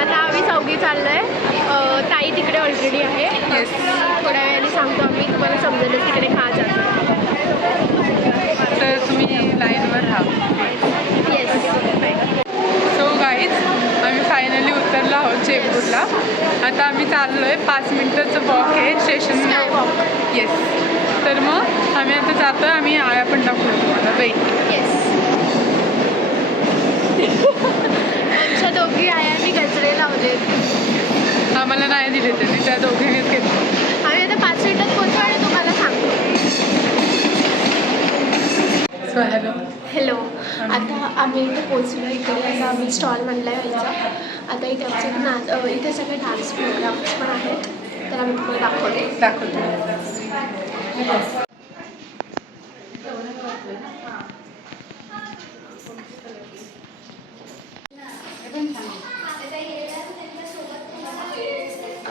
आता आम्ही चौघी चाललोय. ताई तिकडे ऑलरेडी आहे. थोड्या वेळाने सांगतो आम्ही, तुम्हाला समजेलच तिकडे का जातो. तर तुम्ही लाईनवर राहा. येस. सो गाईज, आम्ही फायनली उतरलो आहोत चेंबूरला. आता आम्ही चाललो आहे. 5 मिनिटाचं वॉक आहे स्टेशन. येस. तर मग आम्ही आता जातो आहे. आम्ही आया पण दाखवतो तुम्हाला. वेट. येस. आमच्या दोघी आयांनी गजरे लावले. आम्हाला नाही दिले त्यांनी, त्या दोघींनीच घेतले. आम्ही आता 5 मिनिटात पोहोचू आणि तुम्हाला सांगतो. So hello. हॅलो. आता आम्ही इथे पोचलो. इकडे आता आम्ही स्टॉल म्हणला आहे व्हायचा. आता इथे आमचे इथे सगळे डान्स प्रोग्राम्स पण आहेत, तर आम्ही तुम्हाला दाखवतो.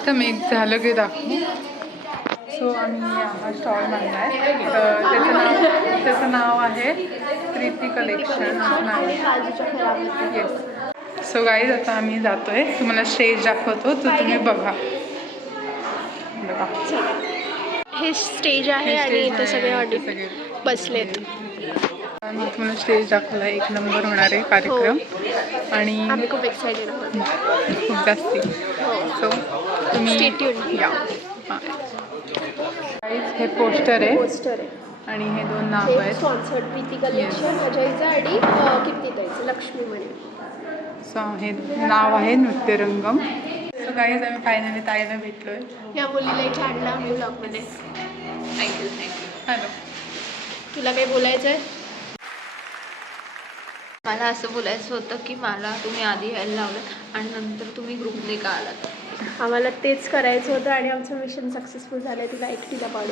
तर मी झालं की दाखवू. सो आम्ही हा स्टॉल मांडला आहे. त्याचं नाव आहे प्रीती कलेक्शन असं नाव. येस. सो गाईज, आता आम्ही जातो आहे. तुम्हाला स्टेज दाखवतो, तर तुम्ही बघा. हे स्टेज आहे आणि इथे सगळे ऑडियन्स बसलेत. मी तुम्हाला स्टेज दाखवला. 1 नंबर होणार आहे कार्यक्रम. आणि आम्ही खूप एक्सायटेड आहोत. खूप जास्ती. सो तुम्ही या. हे पोस्टर आहे. आणि हे 2 नाव आहेत. स्पॉन्सर्ड प्रीती कलेक्शन, अजयचं आणि कीर्तिताईचं, लक्ष्मी म्हणे. सो हे नाव आहे नृत्यरंगम. सो गाईज, आम्ही फायनली ताईला भेटलोय. या मुलीला इथे आणलं आम्ही ब्लॉगमध्ये. थँक्यू. हॅलो. तुला काही बोलायचं आहे? मला असं बोलायचं होतं की मला तुम्ही आधी यायला लावलं आणि नंतर तुम्ही ग्रुपने का आलात. आम्हाला तेच करायचं होतं आणि आमचं मिशन सक्सेसफुल झालं आहे. तुला एकटीला पाडू.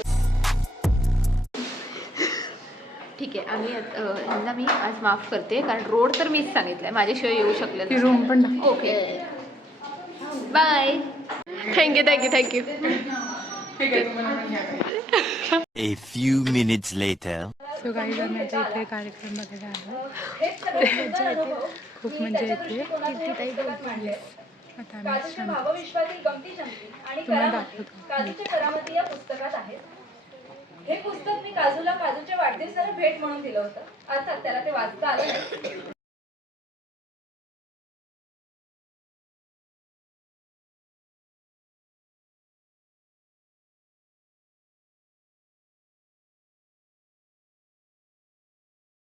ठीक आहे, आम्ही ह्यांना मी आज माफ करते, कारण रोड तर मीच सांगितलं, माझ्याशिवाय येऊ शकले ती रूम पण okay, bye. Thank you. A few minutes later. So guys, आम्ही आता इथे कार्यक्रम बघायला आलो. खूप मजा येते. कीर्तिताई बोलते. आता आम्ही शांत. भावविश्वातील गमती जमती आणि तुम्हाला कळामती दाखवतो. काजूची करामती या पुस्तकात आहेत. हे पुस्तक मी काजूला काजूच्या वाढदिवसाला भेट म्हणून दिलं होतं. अर्थात त्याला ते वाचता आलं नाही.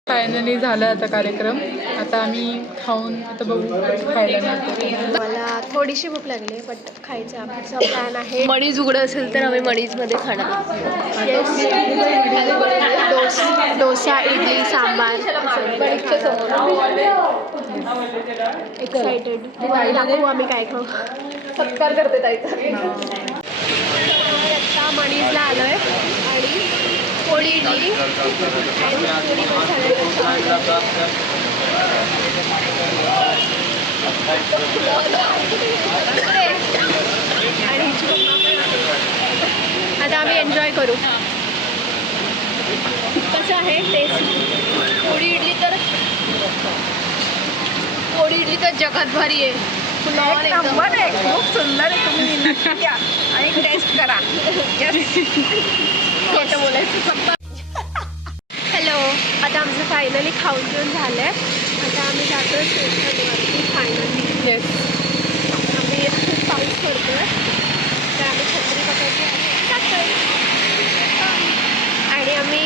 फायनली झालं आता कार्यक्रम. आता आम्ही खाऊन आता बघू खायला मिळतं. मला थोडीशी भूक लागली आहे, बट खायचं आमचा प्लॅन आहे. मणीज उघडं असेल तर आम्ही मणीजमध्ये खाणार. येस. डोसा, इडली, सांबार. एक्सायटेड. तुम्हाला दाखवू आम्ही काय खाऊ. सत्कार करते ताईचा. आत्ता मणीजला आलो आहे आणि पोळी इडली आणि पोळी मसाला. आणि आता आम्ही एन्जॉय करू. कसं आहे टेस्ट? पोळी इडली तर जगात भारी आहे. नंबर आहे, खूप सुंदर आहे. तुम्ही नक्की या आणि टेस्ट करा. खोटं बोलायचं फक्त. हॅलो. आता आमचं फायनली खाऊन पिऊन झालं आहे. आता आम्ही जातो स्टेशनवरती फायनली. येस. आम्ही खूप पाऊस पडतो आहे, तर आम्ही छत्री पकडली आहे आणि आम्ही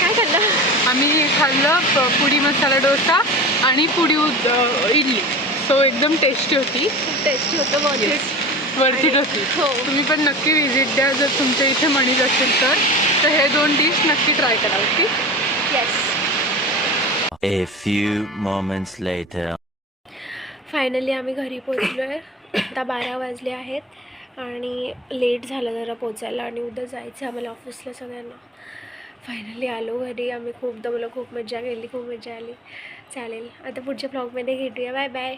काय खाल्लं? आम्ही खाल्लं पुडी मसाला डोसा आणि पुडी इडली. सो एकदम टेस्टी होती. खूप टेस्टी होतं. वरती होती. हो. तुम्ही पण नक्की व्हिजिट द्या जर तुमच्या इथे मणीज असेल तर हे 2 डिश नक्की ट्राय करा. Okay. Yes. A few moments later. Finally आम्ही घरी पोचलो आहे. आता 12 वाजले आहेत आणि लेट झालं जरा पोचायला आणि उद्या जायचं आम्हाला ऑफिसला सगळ्यांना. फायनली आलो घरी. आम्ही खूप दमलो, खूप मजा केली, खूप मजा आली. चालेल, आता पुढच्या ब्लॉगमध्ये भेटूया. Bye bye.